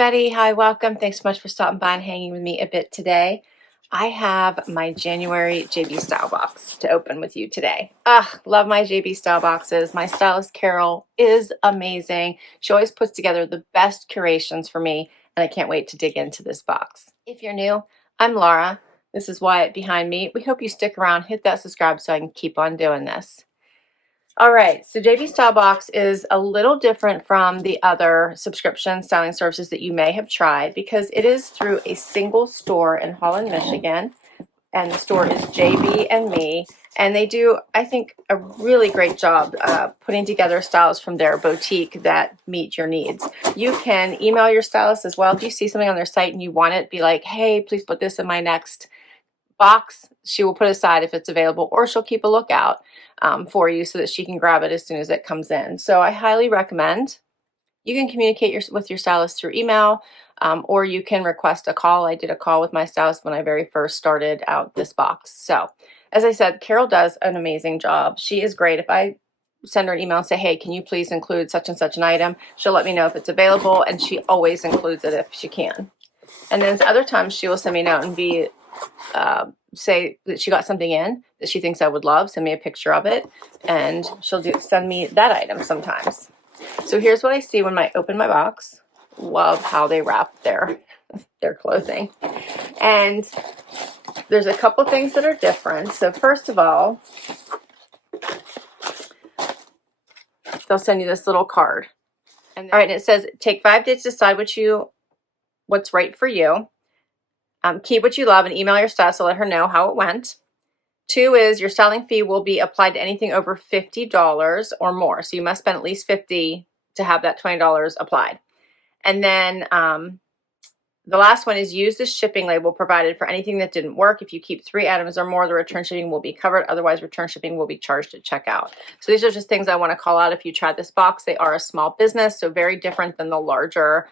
everybody. Hi, welcome. Thanks so much for stopping by and hanging with me a bit today. I have my January JB Style box to open with you today. Love my JB Style boxes. My stylist Carol is amazing. She always puts together the best curations for me, and I can't wait to dig into this box. If you're new, I'm Laura. This is Wyatt behind me. We hope you stick around, hit that subscribe so I can keep on doing this. All right, so JB Stylebox is a little different from the other subscription styling services that you may have tried because it is through a single store in Holland, Michigan, and the store is JB and Me, and they do, I think, a really great job putting together styles from their boutique that meet your needs. You can email your stylist as well. If you see something on their site and you want it, be like, hey, please put this in my next box. She will put aside if it's available, or she'll keep a lookout for you so that she can grab it as soon as it comes in. So I highly recommend. You can communicate with your stylist through email, or you can request a call. I did a call with my stylist when I very first started out this box. So as I said, Carol does an amazing job. She is great. If I send her an email and say, hey, can you please include such and such an item, she'll let me know if it's available, and she always includes it if she can. And then other times she will send me a note and be say that she got something in that she thinks I would love, send me a picture of it, and she'll send me that item sometimes. So here's what I see when I open my box. Love how they wrap their clothing. And there's a couple things that are different. So first of all, they'll send you this little card. All right, and it says, take 5 days to decide what's right for you. Keep what you love and email your stylist to let her know how it went. 2 is your styling fee will be applied to anything over $50 or more. So you must spend at least $50 to have that $20 applied. And then the last one is use the shipping label provided for anything that didn't work. If you keep 3 items or more, the return shipping will be covered. Otherwise, return shipping will be charged at checkout. So these are just things I want to call out if you try this box. They are a small business, so very different than the larger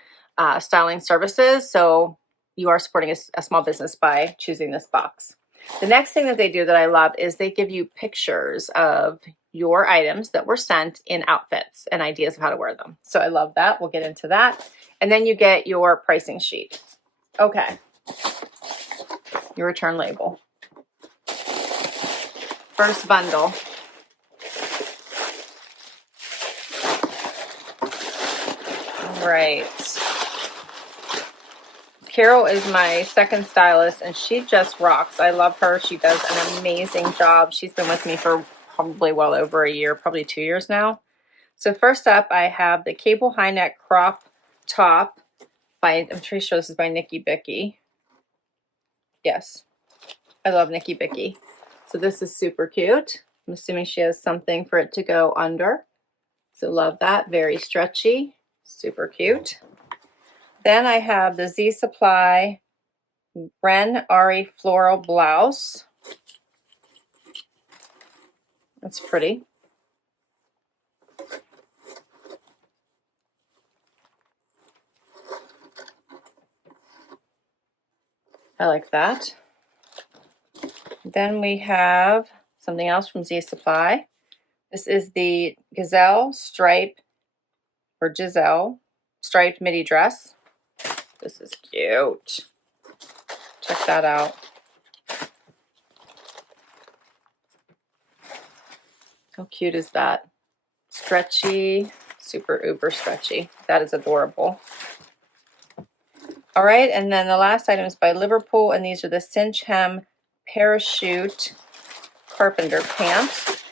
styling services. So you are supporting a small business by choosing this box. The next thing that they do that I love is they give you pictures of your items that were sent in outfits and ideas of how to wear them. So I love that. We'll get into that. And then you get your pricing sheet. Okay. Your return label. First bundle. All right. Carol is my second stylist, and she just rocks. I love her. She does an amazing job. She's been with me for probably well over a year, probably 2 years now. So first up, I have the cable high neck crop top by, I'm pretty sure this is by Nikibiki. Yes, I love Nikibiki. So this is super cute. I'm assuming she has something for it to go under. So love that. Very stretchy, super cute. Then I have the Z Supply Wren Ari Floral Blouse. That's pretty. I like that. Then we have something else from Z Supply. This is the Gisele striped midi dress. This is cute. Check that out. How cute is that? Stretchy, super uber stretchy. That is adorable. All right, and then the last item is by Liverpool, and these are the Cinch hem parachute carpenter pants.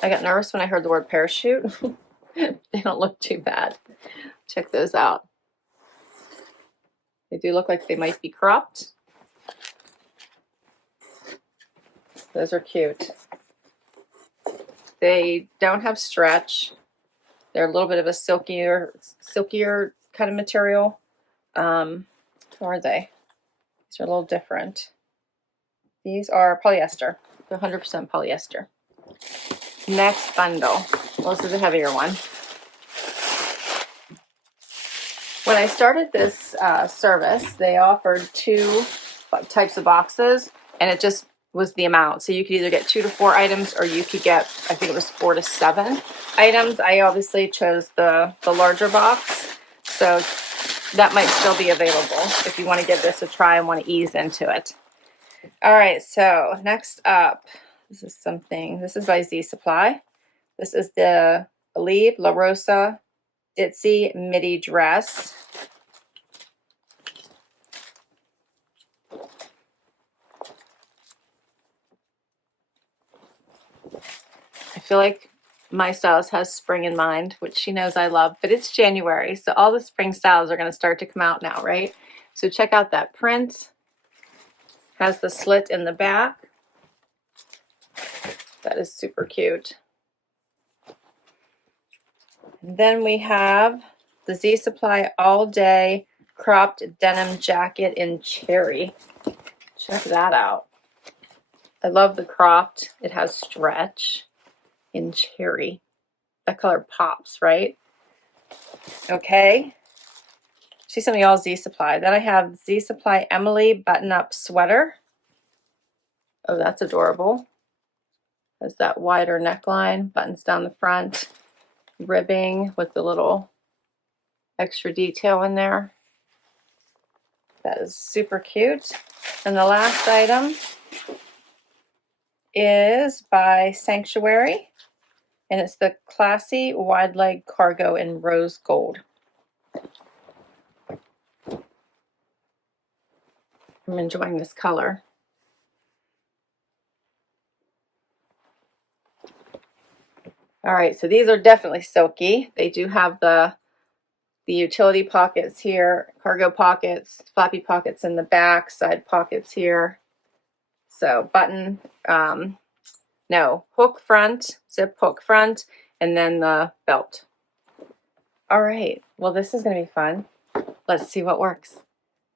I got nervous when I heard the word parachute. They don't look too bad. Check those out. They do look like they might be cropped. Those are cute. They don't have stretch. They're a little bit of a silkier kind of material. How are they? These are a little different. These are polyester. They're 100% polyester. Next bundle. Well, this is a heavier one. When I started this service, they offered 2 types of boxes, and it just was the amount. So you could either get 2 to 4 items, or you could get, I think it was 4 to 7 items. I obviously chose the larger box, so that might still be available if you want to give this a try and want to ease into it. All right, so next up, this is by Z Supply. This is the Eleve La Rosa Ditsy Midi dress. I feel like my stylist has spring in mind, which she knows I love, but it's January, so all the spring styles are going to start to come out now, right? So check out that print. Has the slit in the back. That is super cute. And then we have the Z Supply All Day Cropped Denim Jacket in Cherry. Check that out. I love the cropped. It has stretch in cherry. That color pops, right? Okay. See some of y'all Z Supply. Then I have Z Supply Emelie button-up sweater. Oh, that's adorable. Has that wider neckline, buttons down the front, ribbing with the little extra detail in there. That is super cute. And the last item is by Sanctuary, and it's the classy wide leg cargo in rose gold. I'm enjoying this color. All right, so these are definitely silky. They do have the utility pockets here, cargo pockets, flappy pockets in the back, side pockets here. So button, no, hook front, zip hook front, and then the belt. All right, well, this is going to be fun. Let's see what works.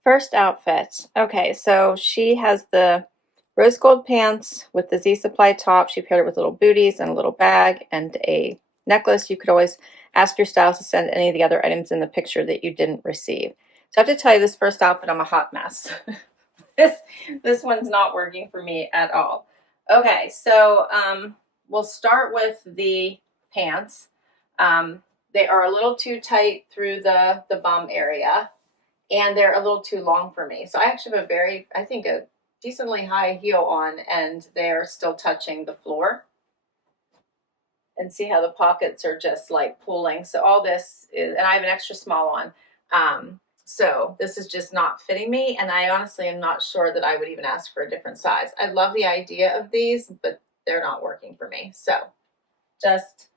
First outfit. Okay, so she has the rose gold pants with the Z Supply top. She paired it with little booties and a little bag and a necklace. You could always ask your stylist to send any of the other items in the picture that you didn't receive. So I have to tell you, this first outfit, I'm a hot mess. This one's not working for me at all. Okay, so we'll start with the pants. They are a little too tight through the bum area, and they're a little too long for me. So I actually have a decently high heel on, and they're still touching the floor. And see how the pockets are just like pulling. So all this is, and I have an extra small on. So this is just not fitting me, and I honestly am not sure that I would even ask for a different size. I love the idea of these, but they're not working for me. So just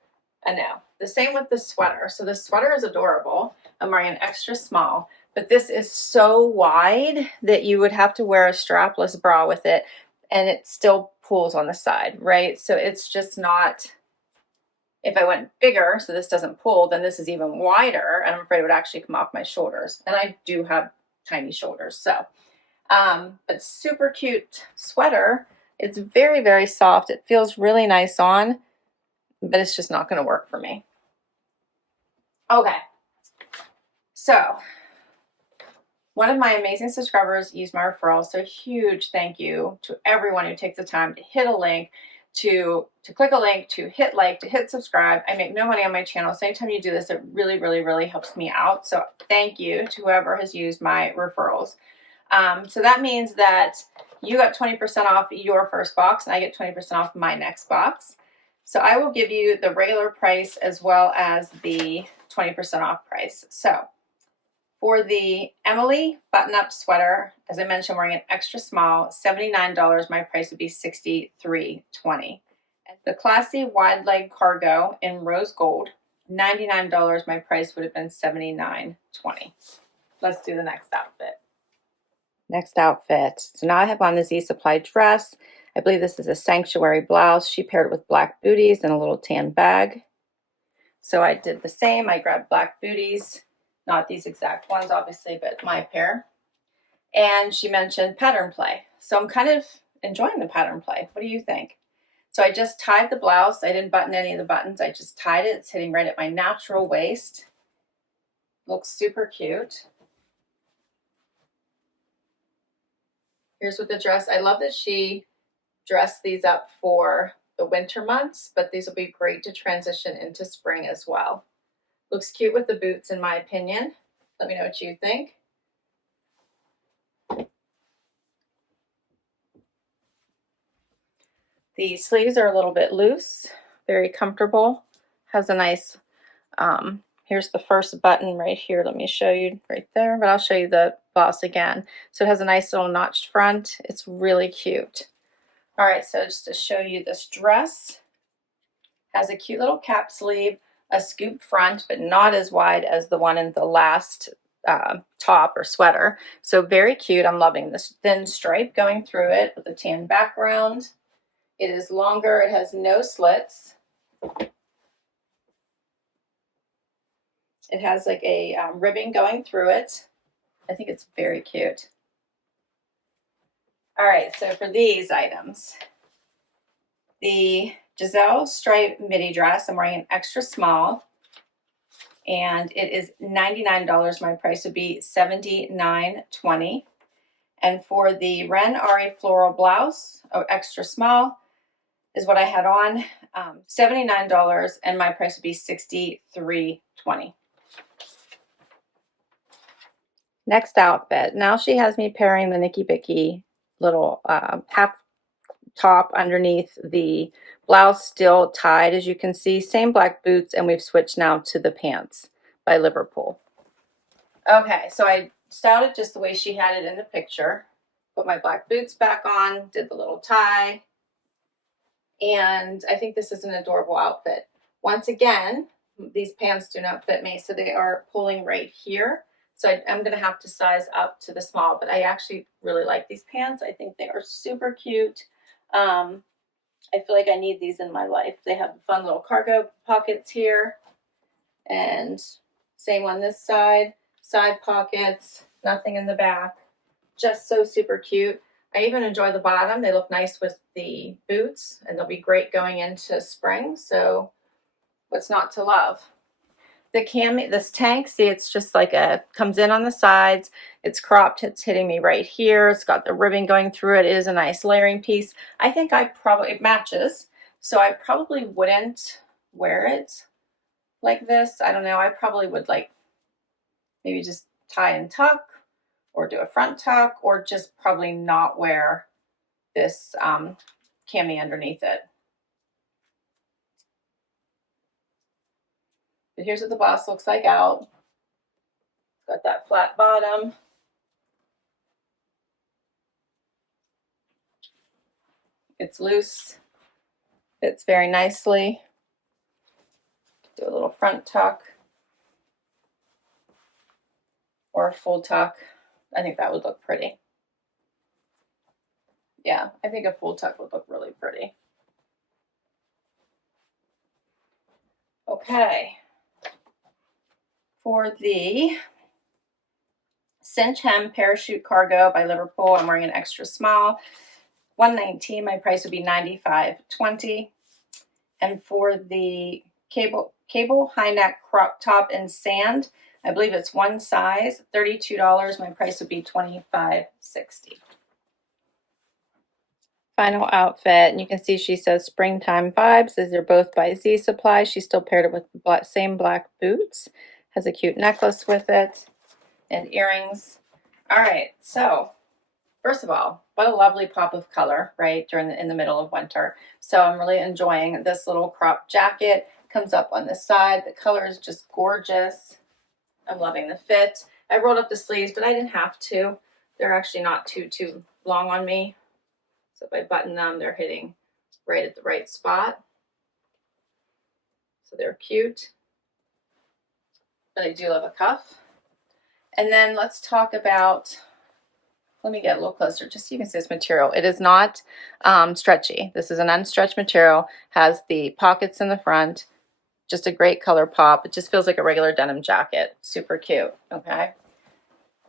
a no. The same with the sweater. So the sweater is adorable. I'm wearing an extra small, but this is so wide that you would have to wear a strapless bra with it, and it still pulls on the side, right? So it's just not. If I went bigger, so this doesn't pull, then this is even wider, and I'm afraid it would actually come off my shoulders. And I do have tiny shoulders, so. But super cute sweater. It's very, very soft. It feels really nice on, but it's just not going to work for me. Okay. So, one of my amazing subscribers used my referral, so huge thank you to everyone who takes the time to hit a link, to click a link, to hit like, to hit subscribe. I make no money on my channel, so anytime you do this, it really, really, really helps me out. So thank you to whoever has used my referrals. So that means that you got 20% off your first box, and I get 20% off my next box. So I will give you the regular price as well as the 20% off price. So for the Emelie button-up sweater, as I mentioned, wearing an extra small, $79. My price would be $63.20. The classy wide leg cargo in rose gold, $99. My price would have been $79.20. Let's do the next outfit. Next outfit. So now I have on the Z Supply dress. I believe this is a Sanctuary blouse. She paired it with black booties and a little tan bag. So I did the same. I grabbed black booties. Not these exact ones, obviously, but my pair. And she mentioned pattern play. So I'm kind of enjoying the pattern play. What do you think? So I just tied the blouse. I didn't button any of the buttons. I just tied it. It's hitting right at my natural waist. Looks super cute. Here's what the dress, I love that she dress these up for the winter months, but these will be great to transition into spring as well. Looks cute with the boots in my opinion. Let me know what you think. The sleeves are a little bit loose, very comfortable. Has a nice, here's the first button right here. Let me show you right there, but I'll show you the blouse again. So it has a nice little notched front. It's really cute. All right, so just to show you this dress, has a cute little cap sleeve, a scoop front, but not as wide as the one in the last top or sweater. So very cute. I'm loving this thin stripe going through it with a tan background. It is longer. It has no slits. It has like a ribbing going through it. I think it's very cute. All right, so for these items, the Gisele stripe midi dress, I'm wearing an extra small, and it is $99. My price would be $79.20. And for the Wren Floral blouse, extra small, is what I had on, $79, and my price would be $63.20. Next outfit. Now she has me pairing the Nikibiki little half top underneath the blouse, still tied as you can see. Same black boots, and we've switched now to the pants by Liverpool. Okay, so I styled it just the way she had it in the picture. Put my black boots back on, did the little tie, and I think this is an adorable outfit. Once again, these pants do not fit me, so they are pulling right here. So I'm going to have to size up to the small, but I actually really like these pants. I think they are super cute. I feel like I need these in my life. They have fun little cargo pockets here, and same on this side pockets, nothing in the back. Just so super cute. I even enjoy the bottom. They look nice with the boots, and they'll be great going into spring. So what's not to love? This tank, see, it's just like comes in on the sides. It's cropped. It's hitting me right here. It's got the ribbon going through it. It is a nice layering piece. I think it matches. So I probably wouldn't wear it like this. I don't know. I probably would like maybe just tie and tuck, or do a front tuck, or just probably not wear this cami underneath it. But here's what the blouse looks like out. Got that flat bottom. It's loose. Fits very nicely. Do a little front tuck or a full tuck. I think that would look pretty. Yeah, I think a full tuck would look really pretty. Okay. For the Cinch hem parachute cargo by Liverpool, I'm wearing an extra small. $119. My price would be $95.20. And for the cable Highneck crop top in sand, I believe it's one size, $32. My price would be $25.60. Final outfit, and you can see she says springtime vibes. These are both by Z Supply. She still paired it with the same black boots. Has a cute necklace with it and earrings. All right, so first of all, what a lovely pop of color, right, in the middle of winter. So I'm really enjoying this little crop jacket. Comes up on the side. The color is just gorgeous. I'm loving the fit. I rolled up the sleeves, but I didn't have to. They're actually not too long on me. So if I button them, they're hitting right at the right spot. So they're cute. But I do love a cuff. And then let's talk about, let me get a little closer just so you can see this material. It is not stretchy. This is an unstretched material. Has the pockets in the front. Just a great color pop. It just feels like a regular denim jacket. Super cute, okay?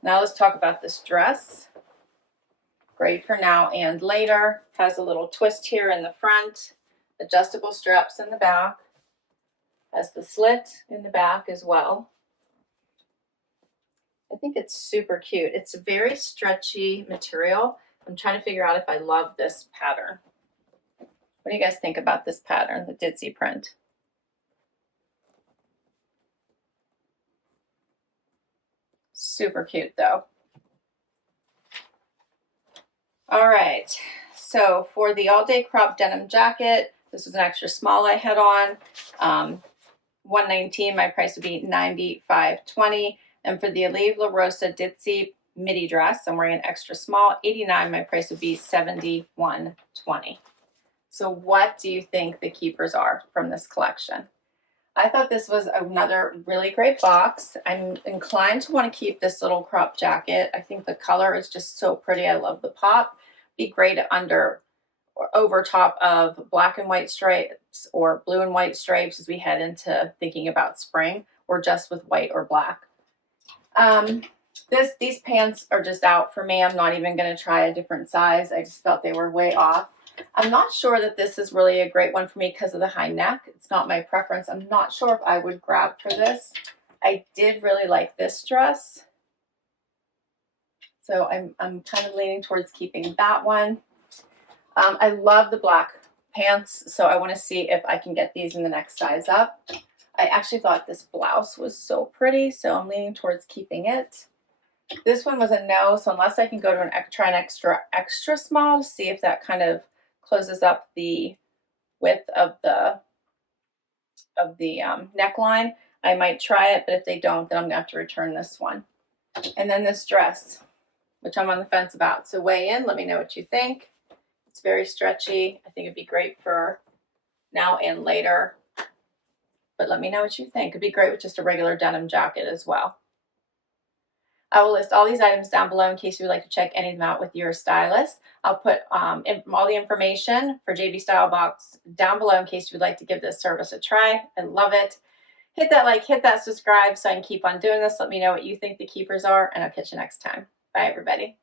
Now let's talk about this dress. Great for now and later. Has a little twist here in the front. Adjustable straps in the back. Has the slit in the back as well. I think it's super cute. It's a very stretchy material. I'm trying to figure out if I love this pattern. What do you guys think about this pattern, the Ditsy print? Super cute though. All right, so for the all day crop denim jacket, this was an extra small I had on. $119, my price would be $95.20. And for the Eleve La Rosa Ditsy midi dress, I'm wearing an extra small, $89, my price would be $71.20. So what do you think the keepers are from this collection? I thought this was another really great box. I'm inclined to want to keep this little crop jacket. I think the color is just so pretty. I love the pop. Be great under or over top of black and white stripes or blue and white stripes as we head into thinking about spring, or just with white or black. These pants are just out for me. I'm not even going to try a different size. I just felt they were way off. I'm not sure that this is really a great one for me because of the high neck. It's not my preference. I'm not sure if I would grab for this. I did really like this dress, so I'm kind of leaning towards keeping that one. I love the black pants, so I want to see if I can get these in the next size up. I actually thought this blouse was so pretty, so I'm leaning towards keeping it. This one was a no, so unless I can go to try an extra small to see if that kind of closes up the width of the neckline, I might try it, but if they don't, then I'm gonna have to return this one. And then this dress, which I'm on the fence about. So weigh in, let me know what you think. It's very stretchy. I think it'd be great for now and later, but let me know what you think. It'd be great with just a regular denim jacket as well. I will list all these items down below in case you would like to check any of them out with your stylist. I'll put all the information for JB Stylebox down below in case you would like to give this service a try. I love it. Hit that like, hit that subscribe so I can keep on doing this. Let me know what you think the keepers are, and I'll catch you next time. Bye, everybody.